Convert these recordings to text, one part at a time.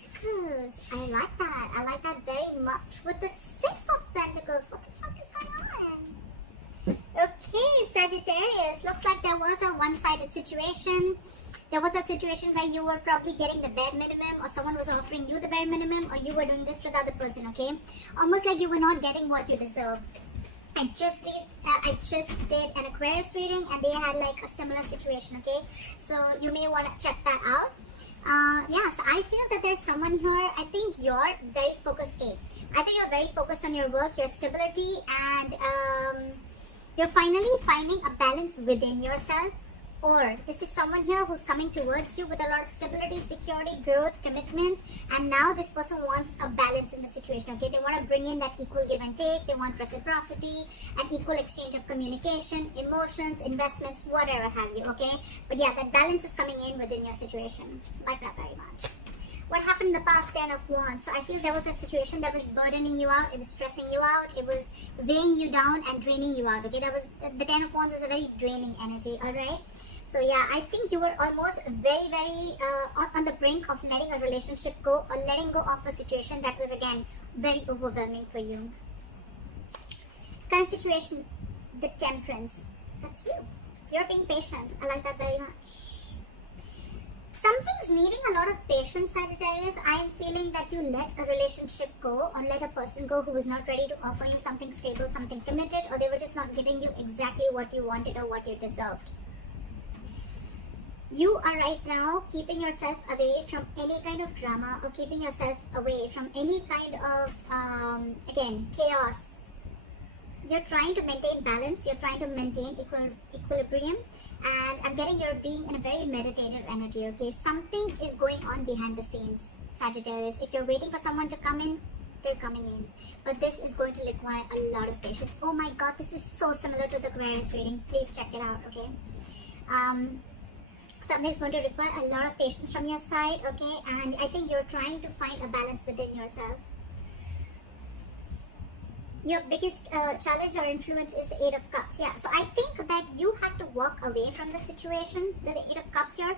Pentacles. I like that. I like that very much. With the Six of Pentacles. What the fuck is going on? Okay, Sagittarius. Looks like there was a one-sided situation. There was a situation where you were probably getting the bare minimum, or someone was offering you the bare minimum, or you were doing this to the other person, okay? Almost like you were not getting what you deserve. I just did an Aquarius reading, and they had like a similar situation, okay? So you may want to check that out. Yeah, so I feel that there's someone here. I think you're very focused. I think you're very focused on your work, your stability, and you're finally finding a balance within yourself. Or this is someone here who's coming towards you with a lot of stability, security, growth, commitment, and now this person wants a balance in the situation, okay? They want to bring in that equal give and take. They want reciprocity, an equal exchange of communication, emotions, investments, whatever have you, okay? But yeah, that balance is coming in within your situation. Like that very much. What happened in the past? 10 of Wands. So I feel there was a situation that was burdening you out, it was stressing you out, it was weighing you down and draining you out, okay? That was the 10 of Wands is a very draining energy, all right? So yeah, I think you were almost very on the brink of letting a relationship go, or letting go of a situation that was again very overwhelming for you. Current situation, the Temperance. That's you. You're being patient. I like that very much. Something's needing a lot of patience, Sagittarius. I'm feeling that you let a relationship go, or let a person go who was not ready to offer you something stable, something committed, or they were just not giving you exactly what you wanted or what you deserved. You are right now keeping yourself away from any kind of drama, or keeping yourself away from any kind of, again, chaos. You're trying to maintain balance, you're trying to maintain equilibrium, and I'm getting you're being in a very meditative energy, okay? Something is going on behind the scenes, Sagittarius. If you're waiting for someone to come in, they're coming in. But this is going to require a lot of patience. Oh my god, this is so similar to the Aquarius reading. Please check it out, okay? Something's going to require a lot of patience from your side, okay? And I think you're trying to find a balance within yourself. Your biggest challenge or influence is the Eight of Cups. Yeah, so I think that you had to walk away from the situation. The Eight of Cups here,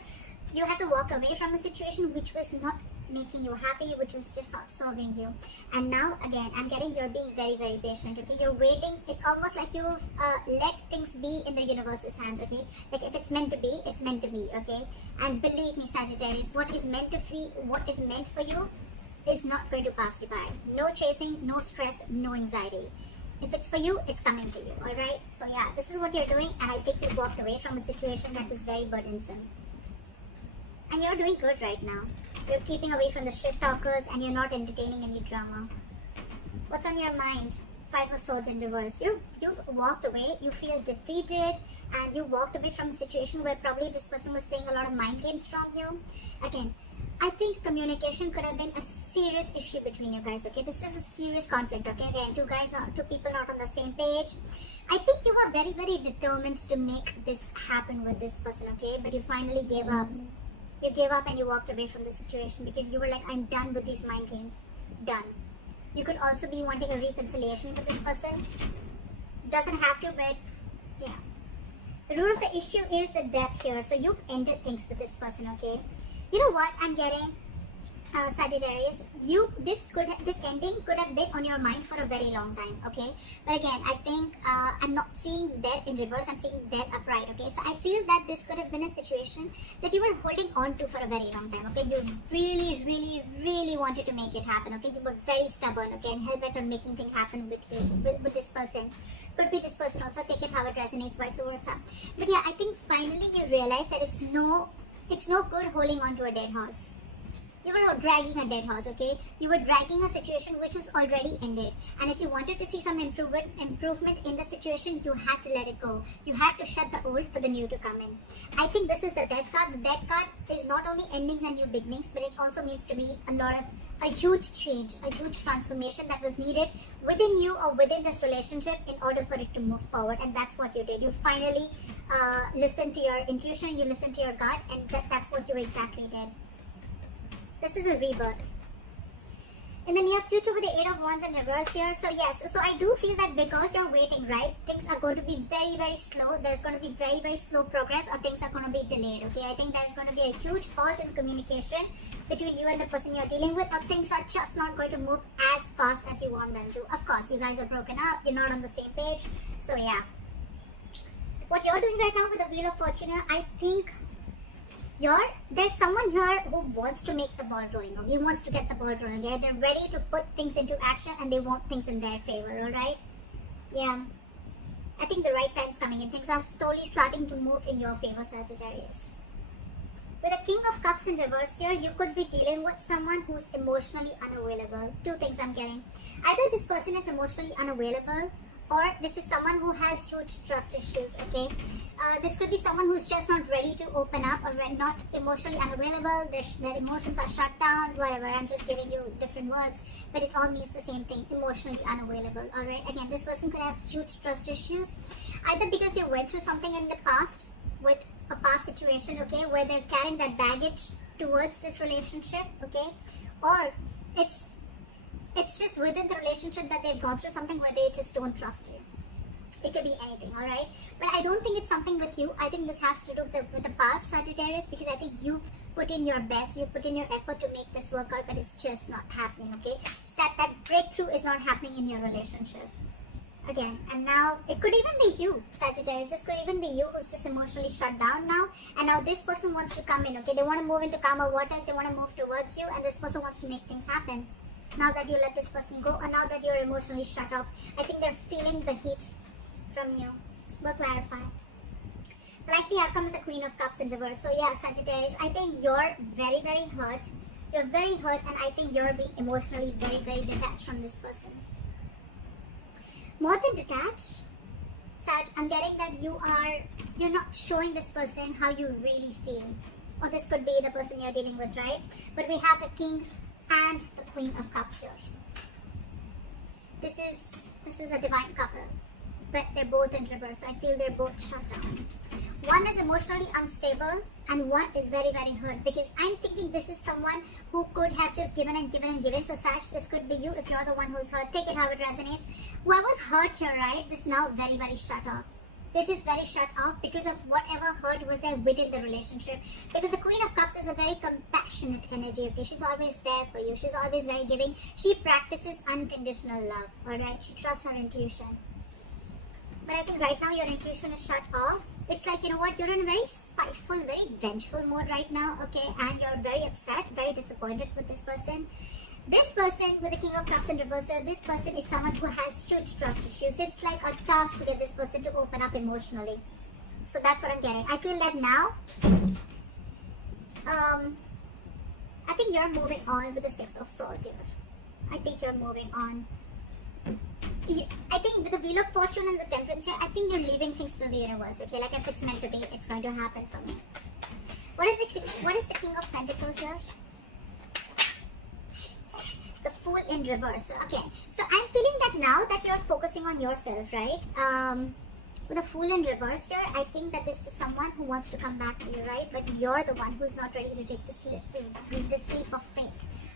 you had to walk away from a situation which was not making you happy, which was just not serving you. And now again, I'm getting you're being very patient, okay? You're waiting. It's almost like you've let things be in the universe's hands, okay? Like if it's meant to be, it's meant to be, okay? And believe me, Sagittarius, what is meant for you is not going to pass you by. No chasing, no stress, no anxiety. If it's for you, it's coming to you, all right? So yeah, this is what you're doing, and I think you walked away from a situation that was very burdensome. And you're doing good right now. You're keeping away from the shit talkers, and you're not entertaining any drama. What's on your mind? Five of Swords in reverse. You've walked away. You feel defeated, and you walked away from a situation where probably this person was playing a lot of mind games from you. Again, I think communication could have been a serious issue between you guys, okay? This is a serious conflict, okay? Again, two people not on the same page. I think you were very determined to make this happen with this person, okay? But you finally gave up. You gave up and you walked away from the situation because you were like, I'm done with these mind games. Done. You could also be wanting a reconciliation with this person. Doesn't have to, but yeah. The root of the issue is the death here. So you've ended things with this person, okay? You know what I'm getting, Sagittarius? This ending could have been on your mind for a very long time, okay? But again, I think I'm not seeing death in reverse, I'm seeing death upright, okay? So I feel that this could have been a situation that you were holding on to for a very long time, okay? You really wanted to make it happen, okay? You were very stubborn, okay? And hell-bent on making things happen with you, with this person. Could be this person also, take it how it resonates, vice versa. But yeah, I think finally you realize that it's no good holding on to a dead horse. You were dragging a dead horse, okay? You were dragging a situation which was already ended. And if you wanted to see some improvement in the situation, you had to let it go. You had to shut the old for the new to come in. I think this is the Death card. The Death card is not only endings and new beginnings, but it also means to me a huge change, a huge transformation that was needed within you or within this relationship in order for it to move forward. And that's what you did. You finally listened to your intuition, you listened to your gut, and that's what you exactly did. This is a rebirth. in the near future with the Eight of Wands in reverse here. So yes, so I do feel that because you're waiting, right, things are going to be very, very slow. There's going to be very, very slow progress, or things are going to be delayed, okay? I think there's going to be a huge halt in communication between you and the person you're dealing with, or things are just not going to move as fast as you want them to. Of course, you guys are broken up, you're not on the same page, so yeah. What you're doing right now with the Wheel of Fortune here, I think there's someone here who wants to make the ball rolling. He wants to get the ball rolling. Yeah, they're ready to put things into action and they want things in their favor. All right. Yeah. I think the right time's coming in. Things are slowly starting to move in your favor, Sagittarius. With the King of Cups in reverse here, you could be dealing with someone who's emotionally unavailable. Two things I'm getting. Either this person is emotionally unavailable, or this is someone who has huge trust issues, okay? This could be someone who's just not ready to open up, or not emotionally unavailable, their emotions are shut down, whatever. I'm just giving you different words, but it all means the same thing, emotionally unavailable, alright? Again, this person could have huge trust issues, either because they went through something in the past with a past situation, okay, where they're carrying that baggage towards this relationship, okay? Or it's just within the relationship that they've gone through something where they just don't trust you. It could be anything, alright? But I don't think it's something with you. I think this has to do with the past, Sagittarius, because I think you've put in your best, you've put in your effort to make this work out, but it's just not happening, okay? It's that breakthrough is not happening in your relationship. Again, and now it could even be you, Sagittarius. This could even be you who's just emotionally shut down now, and now this person wants to come in, okay? They want to move into calmer waters, they want to move towards you, and this person wants to make things happen. Now that you let this person go, or now that you're emotionally shut off, I think they're feeling the heat from you. We'll clarify. The likely outcome is the Queen of Cups in reverse. So yeah, Sagittarius, I think you're very, very hurt. You're very hurt, and I think you're being emotionally very, very detached from this person. More than detached, Sag, I'm getting that you're not showing this person how you really feel. Or this could be the person you're dealing with, right? But we have the King and the Queen of Cups here. This is a divine couple, but they're both in reverse, so I feel they're both shut down. One is emotionally unstable and one is very, very hurt, because I'm thinking this is someone who could have just given and given and given. So Sag, this could be you if you're the one who's hurt. Take it how it resonates. Whoever's hurt here, right, is now very, very shut off. They're just very shut off because of whatever hurt was there within the relationship. Because the Queen of Cups is a very compassionate energy, okay? She's always there for you. She's always very giving. She practices unconditional love, alright? She trusts her intuition. But I think right now your intuition is shut off. It's like, you know what, you're in a very spiteful, very vengeful mode right now, okay? And you're very upset, very disappointed with this person. This person with the King of Cups in reverse, this person is someone who has huge trust issues. It's like a task to get this person to open up emotionally. So that's what I'm getting. I feel that now, I think you're moving on with the Six of Swords here. I think you're moving on. I think with the Wheel of Fortune and the Temperance here, I think you're leaving things to the universe, okay? Like if it's meant to be, it's going to happen for me. What is the King of Pentacles here? The Fool in reverse. Okay, so I'm feeling that now that you're focusing on yourself, right? With the Fool in reverse here, I think that this is someone who wants to come back to you, right? But you're the one who's not ready to take the leap of faith.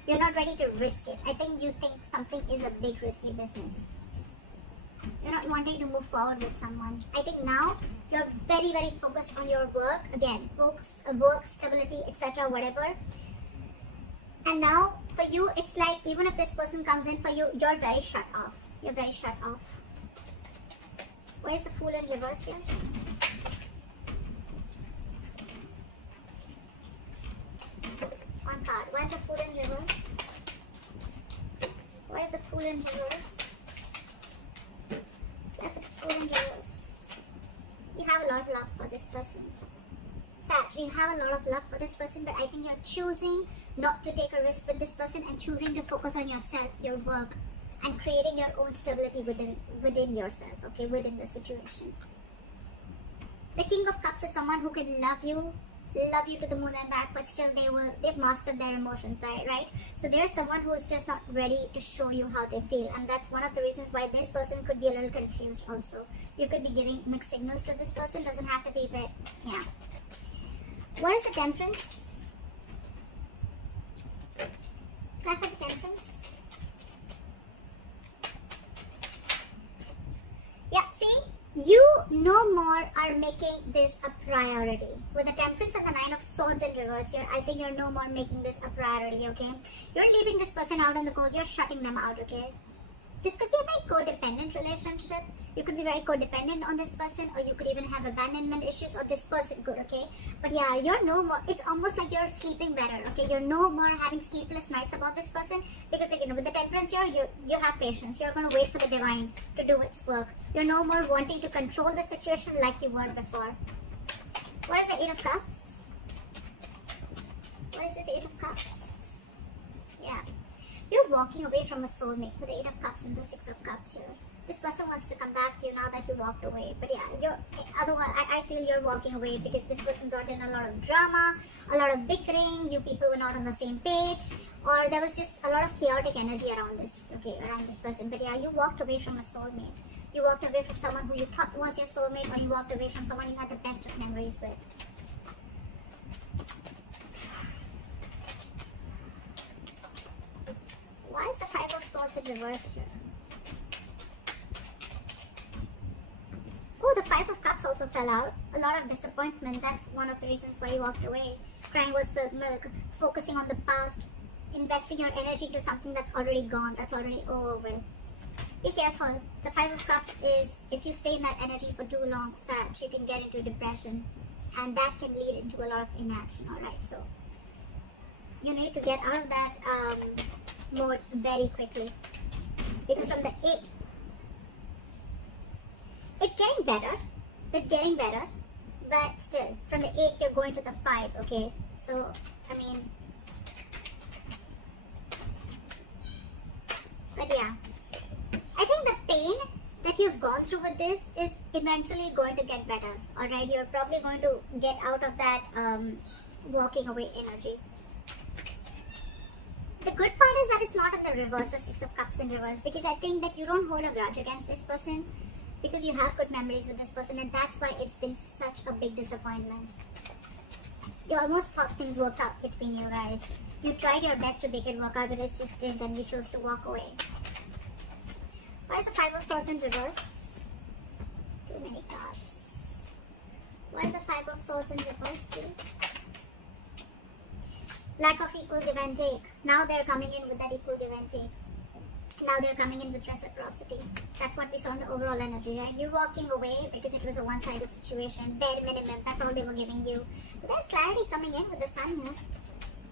You're not ready to risk it. I think you think something is a big risky business. You're not wanting to move forward with someone. I think now you're very, very focused on your work. Again, work, stability, etc., whatever. And now for you, it's like even if this person comes in for you, you're very shut off. You're very shut off. Where's the Fool in reverse here? One card. Where's the Fool in reverse? Where's the Fool in reverse? Where's the Fool in reverse? You have a lot of love for this person. Sag, you have a lot of love for this person, but I think you're choosing not to take a risk with this person and choosing to focus on yourself, your work, and creating your own stability within yourself, okay, within the situation. The King of Cups is someone who can love you to the moon and back, but still they've mastered their emotions, right? So there's someone who is just not ready to show you how they feel, and that's one of the reasons why this person could be a little confused also. You could be giving mixed signals to this person, doesn't have to be, but yeah. What is the Temperance? Clarify the Temperance. you no more are making this a priority. With the Temperance and the Nine of Swords in reverse here, I think you're no more making this a priority, okay? You're leaving this person out in the cold. You're shutting them out, okay? This could be a very codependent relationship. You could be very codependent on this person, or you could even have abandonment issues, or this person could, okay? But yeah, you're no more, it's almost like you're sleeping better, okay? You're no more having sleepless nights about this person, because like, with the Temperance here, you have patience. You're going to wait for the divine to do its work. You're no more wanting to control the situation like you were before. What is the Eight of Cups? What is this Eight of Cups? Yeah. You're walking away from a soulmate with the Eight of Cups and the Six of Cups here. This person wants to come back to you now that you walked away. But yeah, otherwise I feel you're walking away because this person brought in a lot of drama, a lot of bickering, you people were not on the same page, or there was just a lot of chaotic energy around this person. But yeah, you walked away from a soulmate. You walked away from someone who you thought was your soulmate, or you walked away from someone you had the best of memories with. Why is the Five of Swords in reverse here? Oh, the Five of Cups also fell out. A lot of disappointment. That's one of the reasons why you walked away. Crying was spilled milk. Focusing on the past. Investing your energy into something that's already gone. That's already over with. Be careful. The Five of Cups is, if you stay in that energy for too long, Sag, you can get into depression. And that can lead into a lot of inaction. Alright, so you need to get out of that mode very quickly, because from the 8 it's getting better, but still from the 8 you're going to the 5, okay? So I mean, but yeah, I think the pain that you've gone through with this is eventually going to get better. Alright, you're probably going to get out of that walking away energy. The good part is that it's not in the reverse, the Six of Cups in reverse, because I think that you don't hold a grudge against this person, because you have good memories with this person, and that's why it's been such a big disappointment. You almost thought things worked out between you guys. You tried your best to make it work out, but it just didn't, and you chose to walk away. Why is the Five of Swords in reverse? Too many cards. Why is the Five of Swords in reverse, please? Lack of equal give and take. Now they're coming in with that equal give and take. Now they're coming in with reciprocity. That's what we saw in the overall energy, right? You're walking away because it was a one-sided situation. Bare minimum, that's all they were giving you. But there's clarity coming in with the sun here.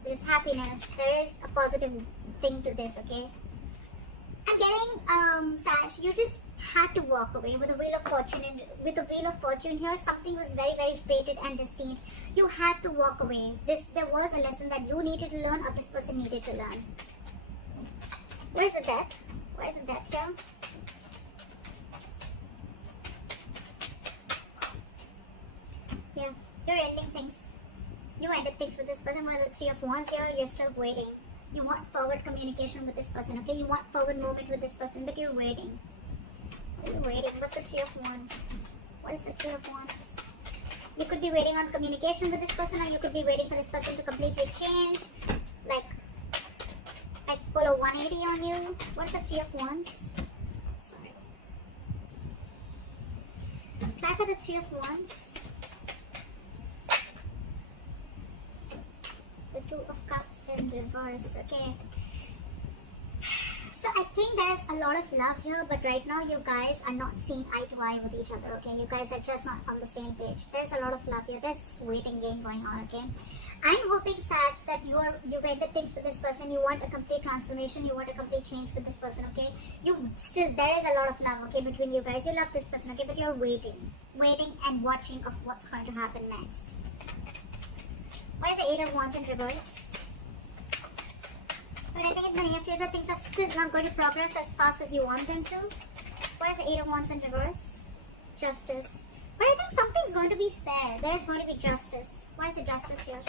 There's happiness. There is a positive thing to this, okay? I'm getting, Sag, you just had to walk away with the Wheel of Fortune. And with the Wheel of Fortune here, something was very, very fated and destined. You had to walk away. There was a lesson that you needed to learn, or this person needed to learn. Where's the Death? Why is the Death here? Yeah, you're ending things. You ended things with this person. While the Three of Wands here, you're still waiting. You want forward communication with this person, okay? You want forward movement with this person, but you're waiting. You're waiting. What's the Three of Wands? What is the Three of Wands? You could be waiting on communication with this person, or you could be waiting for this person to completely change. Like pull a 180 on you. What's the Three of Wands? Sorry. Try for the Three of Wands. The Two of Cups in reverse. Okay. So I think there's a lot of love here, but right now you guys are not seeing eye to eye with each other, okay? You guys are just not on the same page. There's a lot of love here. There's this waiting game going on, okay? I'm hoping, Sag, that you've ended things with this person. You want a complete transformation. You want a complete change with this person, okay? There is a lot of love, okay, between you guys. You love this person, okay? But you're waiting and watching of what's going to happen next. Why is the Eight of Wands in reverse? But I think in the near future, things are still not going to progress as fast as you want them to. Why is the Eight of Wands in reverse? Justice. But I think something's going to be fair. There is going to be justice. Why is the Justice here?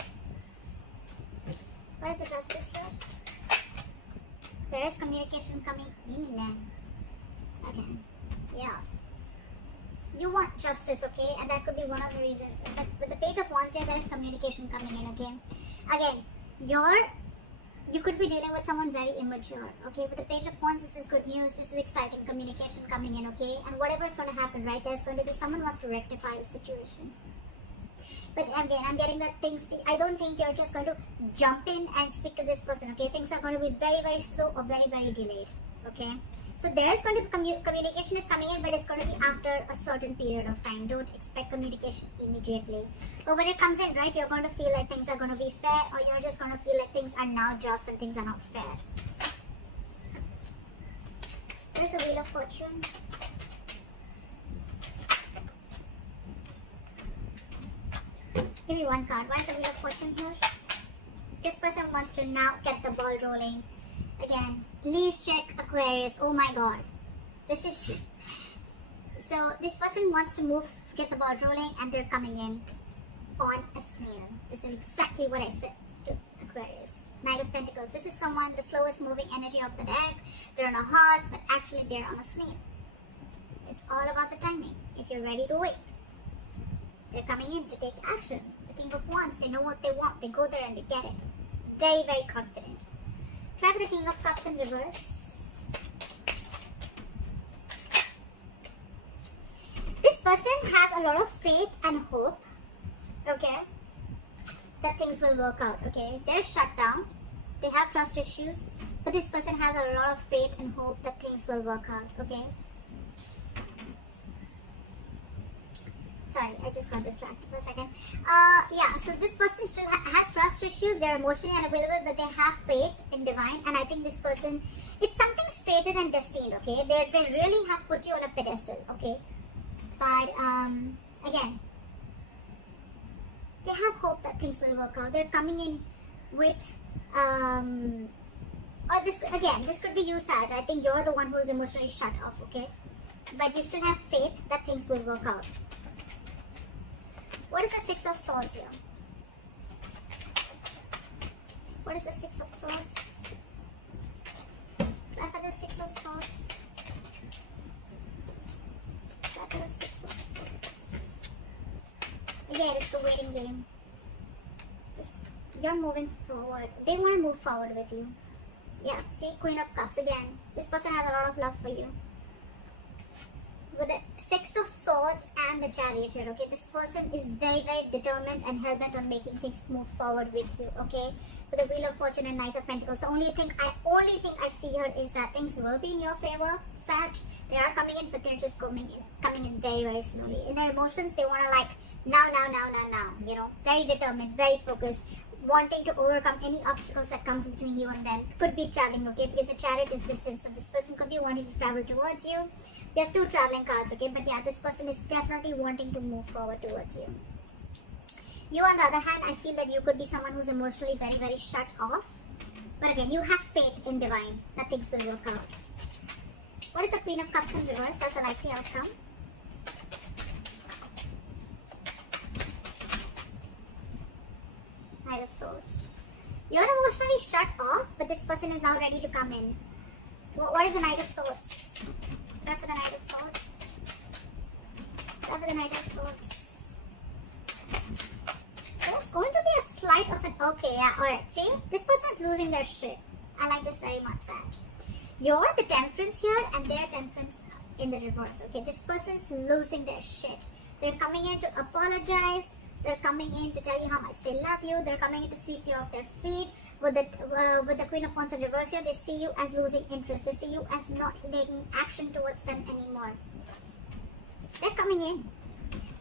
Why is the Justice here? There is communication coming in. Okay. Yeah. You want justice, okay? And that could be one of the reasons. But with the Page of Wands here, there is communication coming in, okay? Again, you could be dealing with someone very immature, okay? With the Page of Wands, this is good news, this is exciting communication coming in, okay? And whatever is going to happen, right, there's going to be someone who wants to rectify the situation. But again, I'm getting that things, I don't think you're just going to jump in and speak to this person, okay? Things are going to be very, very slow or very, very delayed, okay? So there is going to be communication is coming in, but it's going to be after a certain period of time. Don't expect communication immediately. But when it comes in, right, you're going to feel like things are going to be fair, or you're just going to feel like things are now just and things are not fair. There's the Wheel of Fortune. Give me one card. Why is the Wheel of Fortune here? This person wants to now get the ball rolling. Again, please check Aquarius. Oh my god. This is... So, this person wants to get the ball rolling, and they're coming in on a snail. This is exactly what I said to Aquarius. Knight of Pentacles. This is someone, the slowest moving energy of the deck. They're on a horse, but actually they're on a snail. It's all about the timing. If you're ready to wait. They're coming in to take action. The King of Wands, they know what they want. They go there and they get it. Very, very confident. Try for the King of Cups in reverse. This person has a lot of faith and hope, okay, that things will work out, okay. They're shut down. They have trust issues, but this person has a lot of faith and hope that things will work out, okay. Sorry, I just got distracted for a second. Yeah, so this person still has trust issues. They're emotionally unavailable, but they have faith in divine. And I think this person, it's something fated and destined, okay? They really have put you on a pedestal, okay? But, again, they have hope that things will work out. They're coming in with, this could be you, Sag. I think you're the one who is emotionally shut off, okay? But you still have faith that things will work out. What is the Six of Swords here? What is the Six of Swords? Try for the Six of Swords. Try for the Six of Swords. Yeah, it's the waiting game. You're moving forward. They want to move forward with you. Yeah, see, Queen of Cups again. This person has a lot of love for you. With the Six of Swords and the Chariot here, okay? This person is very, very determined and hell-bent on making things move forward with you, okay? With the Wheel of Fortune and Knight of Pentacles, the only thing I see here is that things will be in your favor, Sag. They are coming in, but they're just coming in very, very slowly. In their emotions, they want to like, now, you know? Very determined, very focused, wanting to overcome any obstacles that comes between you and them. Could be traveling, okay? Because the Chariot is distance, so this person could be wanting to travel towards you. We have two traveling cards, okay? But yeah, this person is definitely wanting to move forward towards you. You, on the other hand, I feel that you could be someone who's emotionally very, very shut off. But again, you have faith in divine that things will work out. What is the Queen of Cups in reverse? That's the likely outcome. Knight of Swords. You're emotionally shut off, but this person is now ready to come in. What is the Knight of Swords? Try for the Knight of Swords. Try for the Knight of Swords. There's going to be a slight of an... Okay, yeah, alright. See? This person is losing their shit. I like this very much, Sag. You're the Temperance here, and they're Temperance in the reverse, okay? This person's losing their shit. They're coming in to apologize. They're coming in to tell you how much they love you. They're coming in to sweep you off their feet. With the Queen of Wands in reverse here, they see you as losing interest. They see you as not taking action towards them anymore. They're coming in.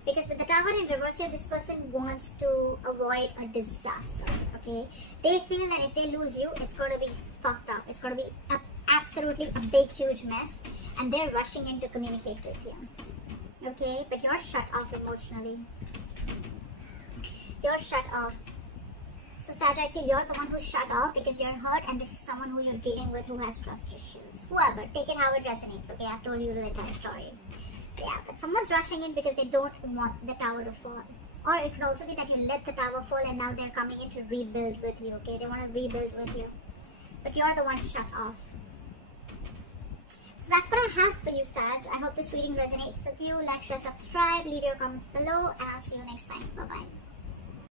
Because with the Tower in reverse here, this person wants to avoid a disaster, okay? They feel that if they lose you, it's going to be fucked up. It's going to be absolutely a big, huge mess. And they're rushing in to communicate with you, okay? But you're shut off emotionally. You're shut off. So Sag, I feel you're the one who's shut off because you're hurt, and this is someone who you're dealing with who has trust issues. Whoever, take it how it resonates, okay? I've told you the entire story. Yeah, but someone's rushing in because they don't want the tower to fall. Or it could also be that you let the tower fall and now they're coming in to rebuild with you, okay? They want to rebuild with you. But you're the one shut off. So that's what I have for you, Sag. I hope this reading resonates with you. Like, share, subscribe, leave your comments below, and I'll see you next time. Bye-bye.